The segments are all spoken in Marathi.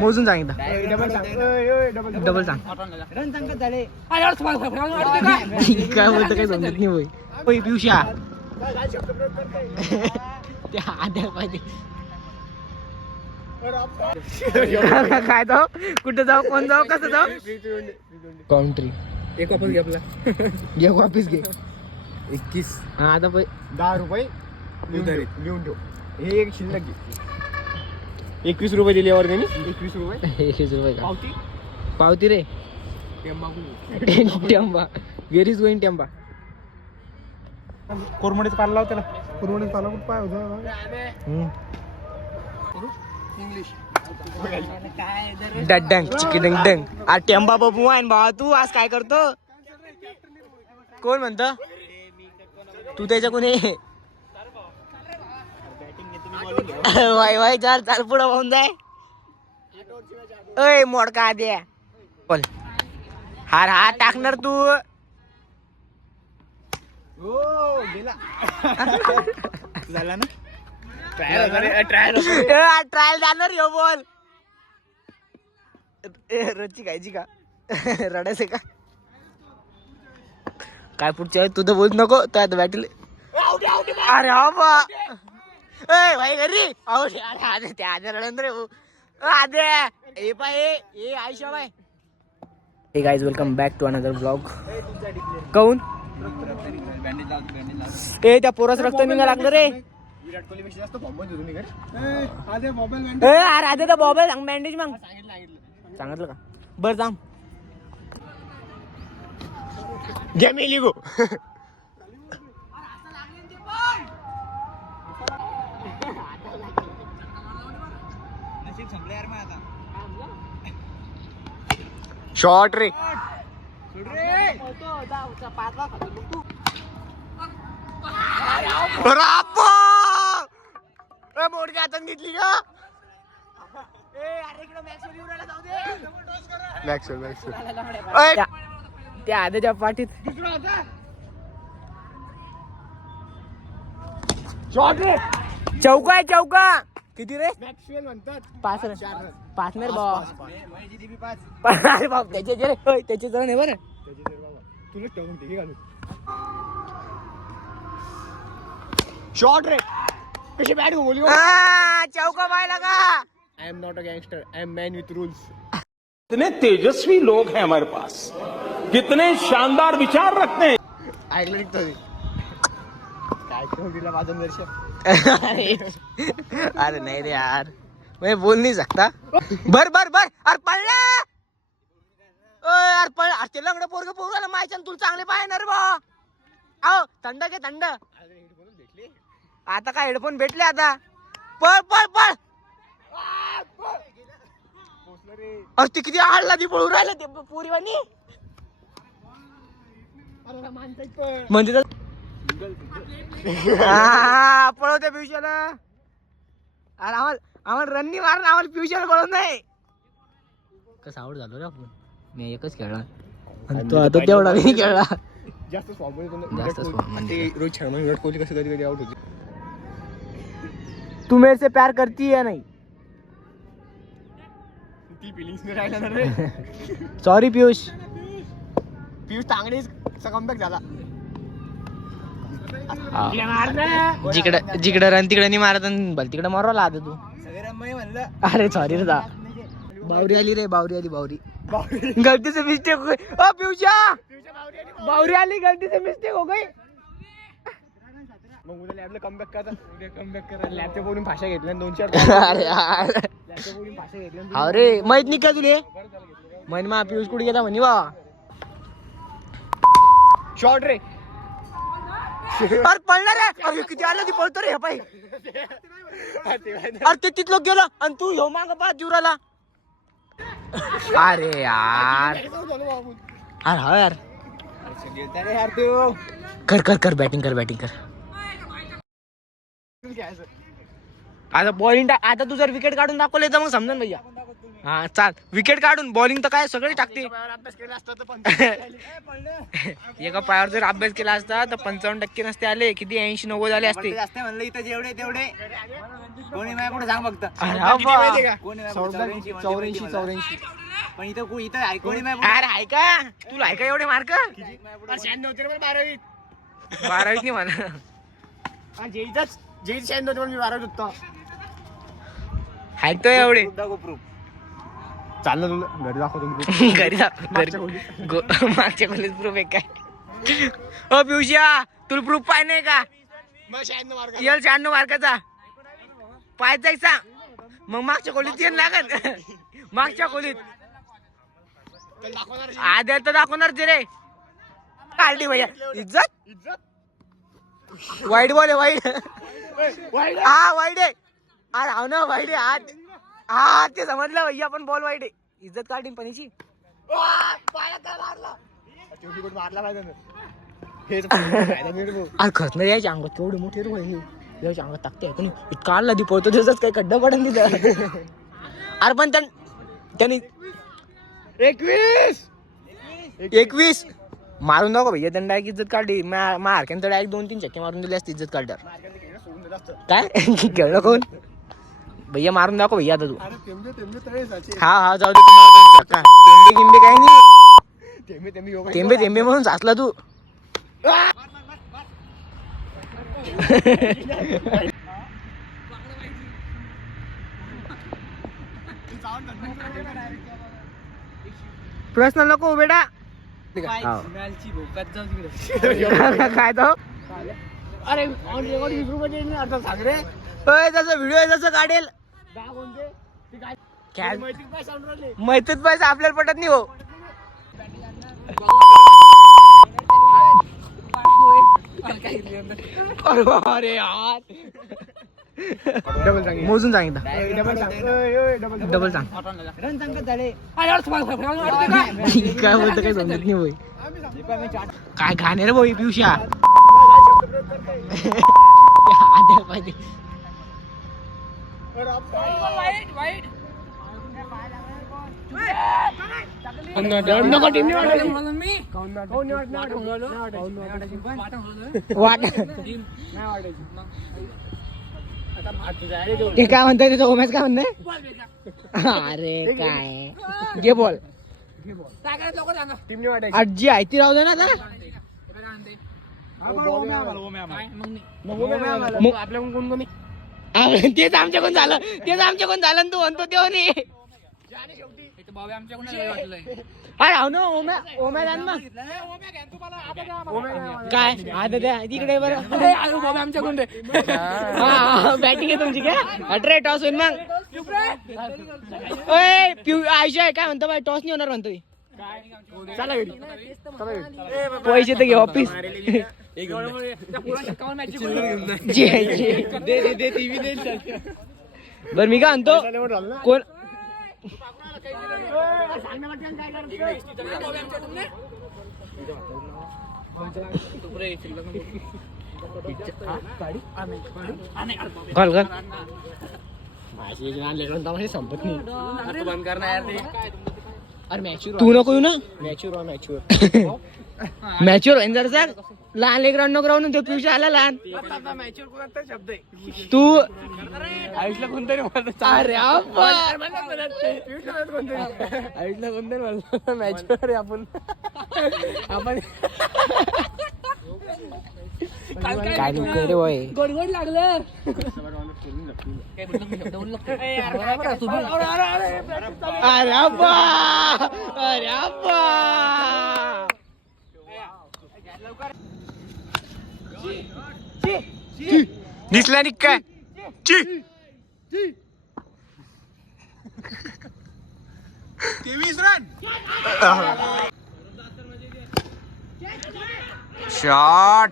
मोजून सांगितलं. डबल सांग. काय बोलतो काय समजत नाही होय. पियुषा त्या आद्या पाहिजे काय जाऊ कुठं जाऊ कोण जाऊ कसं जाऊ. काउंट्री एक वापस घे आपला. एक वापस घे 21. हा आता 10 रुपये लिहून ठेव. हे एक शिल्लक घे. 21 रुपये दिले वर्गणी. 21 रुपये का पावती रे. टेंबा वेर इज गोईंग टेंबा. कोरमडीच पाला त्याला. कोरमडीच पाला कुठं पाय होता इंग्लिश डंग चिकन डंग. आ टेंबा बाबू आहे भावा. तू आज काय करतो. कोण म्हणत तू त्याच्या कोणी. वाय वाय चाल चाल पुढं होऊन जाय. अय मोडका द्या बोल. हार हात टाकणार तू. गेला झाला ना. ट्रायल जाणार यो बोल. रोजची खायची का रडायचं का काय पुढच्या तू तर बोलत नको. तर आता बॅटल. अरे हा बा ए भाई घरी आउट. अरे त्या आद्या रडन रे आद्या. ए पाय ए Ayesha bye. Hey guys welcome back to another blog. काऊन ए त्या पोरास रक्त निघा लागलं रे. विराट कोहली पेक्षा जास्त बॉम्ब होतो तुम्ही अरे आद्या बॉबल सांग बँडेज मग. सांगितलं का बरं जाम घ्या मी लिगो. शॉट रे. मोडक्या हातात घेतली का. त्या आधीच्या पाठीत चौका आहे. चौका किती रे. मॅक्सवेल म्हणतात 5 नाही बाबा. अरे बाप त्याचे त्याचे जण आहे बरं. शॉट रे. कशी बॅट बोली चौका पाहिला का. I am not a gangster. I am man with rules. कितने तेजस्वी लोग हैं हमारे पास. कितने शानदार विचार रखते हैं. ऐकलं निघतो काय दिला माझं दर्शन. अरे नाही रे यार मैं बोल नहीं सकता. बर बर बर. अरे पडला यार पड. अरे ते लंगडं पोरग पोरगाला माहिती तुला चांगले पाहिजे रे बा. अहो थंड घे थंड. आता काय हेडफोन भेटले आता. पळ पळ पळ. अरे ते किती आडला ती पळू राहिला ते पोरीवानी. म्हणजे पळवते पियुषाला. अरे आम्हाला रन्नी मारून आम्हाला पियुषाला पळवत नाही. कसं आवड झालो रे आपण. मी एकच खेळला तो आता तेवढा मी खेळला. जास्त रोहित शर्मा विराट कोहली कसं कधी कधी आउट होते. तू मेरे से प्यार करती है नहीं. ती फिलिंग्स नाही राहिला ना रे. सॉरी पियुष. पियुष तांगडीचा कमबॅक झाला. जिकडं रन तिकडे नाही मारत भल तिकडे मारवला आता तू. अरे सॉरी रे दा. बावरी आली रे. बावरी आली. बावरी गलती से मिस्टेक हो गई. ओ पियुषा बावरी आली. गलती से मिस्टेक हो गई. मग उद्या लॅबला कमबॅक करा. लॅबच्या बोलून भाषा घेतल्या 2-4. अरे यार लॅबच्या बोलून भाषा घेतल्या. अरे माहित नाही का तुले. म्हण मा पियुष कुठे गेला म्हणे बा. शॉट रे. अरे पडला रे. अरे किती आलं ती पळतो रे. पाय अरे ते तिथलं गेलं आणि तू ह्यो माग पाच जुराला. अरे यार अरे हा यार कर कर कर बॅटिंग कर. बॅटिंग कर आता बॉलिंग. आता तू जर विकेट काढून दाखवले तर मग समजा भैया. हा चाल विकेट काढून बॉलिंग तर काय सगळे टाकते. एका पायावर जर अभ्यास केला असता तर 55% नसते आले. किती 80-90 आले असते. म्हणलं इथं जेवढे तेवढे कोणी माझ्या पुढे सांग फक्त. 84. पण इथं कोणी अरे आहे का तुला आहे का एवढे मार्क? 12वीत नाही म्हणा. आहे तो एवढे चाललं तुला घरी दाखवतो. घरी मागच्या खोलीत प्रूफ आहे काय? ओ पियुषिया तुला प्रूफ पाय नाही का? 96 मार्काचा पाहायचा सांग. मग मागच्या खोलीत येऊन लागत. मागच्या खोलीत आद्या तर दाखवणार ते रे. काढली भैया इज्जत. वाईट बॉल आहे वाईट. हा वाईट आहे. अरे हो ना वाईट आहे. हा ते समजलं भैया पण बॉल वाईट आहे. इज्जत काढली पण याची. अरे खसनं यायच्या अंगात केवढे मोठे रे भाई. याच्या अंगात टाकते कोणी इतका आला दी पळतो त्याचाच काही खड्डा पडून दिला. अरे पण त्यांनी 21 मारून दाखव भैया. त्यांनी डायरेक्ट इज्जत काढली. मारक्यानं तर डायरेक्ट 2-3 चक्के मारून दिले असते इज्जत काढल्यावर. काय खेळलं कोण भैया मारून दाखव भैया आता तू. हा जाऊ दे. तेंबे काय नाही. तेंबे म्हणून साचला तू. प्रश्न नको बेटा. काय तो अरे जसं व्हिडिओ आहे जसं काढेल. माहितीच पाहिजे आपल्याला पटत नाही हो. अरे यार मोजून सांगितलं. डबल सांग. काय बोलतं काही समजत नाही भाई. काय घाणे रे भाई पियुषा. पाहिजे ते काय म्हणताय त्याचं उमेश काय म्हणताय. अरे काय घे बॉल. आजी आहे ती राहू दे ना आता. तेच आमच्याकडून झालं. तू म्हणतो तेव्हा नाही. अरे हो ना ओम्या जाण ना काय आता द्या तिकडे बरं. आमच्याकडून बॅटिंग आहे तुमची काय. अठरा टॉस होईल मग. आयुष्य आहे काय म्हणतो बाई. टॉस नाही होणार म्हणतो. चला पैसे तर घे ऑफिस. बर मी काय म्हणतो कोण घाल संपत नाही. तू नको येऊ ना. मॅच्युअर होईन जर सर. लहान लेकरांना नको राहून ते पिवशी आला लहान. तू आयुषला कोणतरी अरे आयुषला कोणतरी म्हणलं मॅच्युअर आपण काय रे वय गोड लागलं. अरे दिसला नि काय. 23 रन. Shot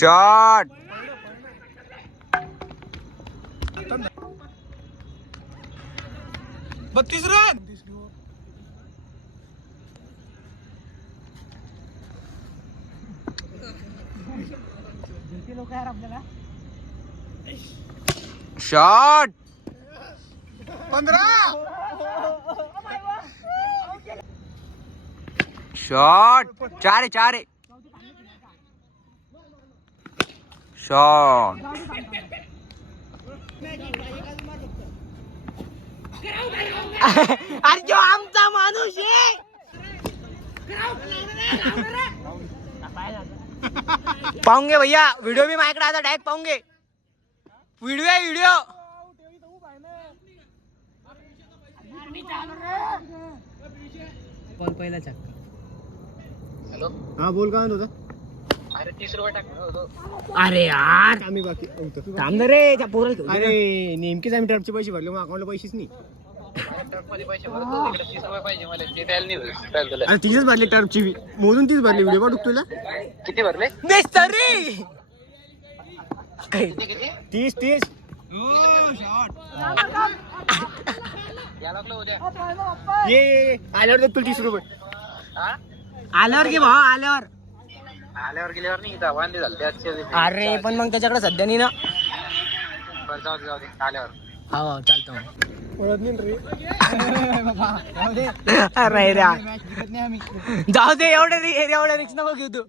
shot. बत्तीस रन. शॉट. 15. शॉट. 4 आहे. शॉट. अरे जो आमचा माणूस आहे. पाहूंगे भैया व्हिडिओ भी माझ्याकडे आता डायरेक्ट पाहूंगे. व्हिडिओ आहे व्हिडिओ. बॉल पहिला चक्का. हॅलो हा बोल काय होता. अरे 30 रुपये टाकलं. अरे यार आम्ही बाकी थांब ना रे त्या पोराला. अरे नेमकेच आम्ही टर्फचे पैसे भरले मग अकाउंटला पैसेच नाही. अरे तिचेच भरले टर्फची मोजून 30 भरले. व्हिडिओ पाठवतो तुला. किती भरले? नेस्तरी 30. या लागलं उद्या. ये आल्यावर देतो तुला 30 रुपये. आल्यावर घे भाऊ आल्यावर. आल्यावर गेल्यावर नाही इथं वांदे झाले आजच्या दिवशी. अरे पण मग त्याच्याकडे सध्या नाही ना. बरं जाऊ दे आल्यावर. हो चालतो मग. बाबा अरे जाऊ दे एवढे रिक्स नको घेऊ तू.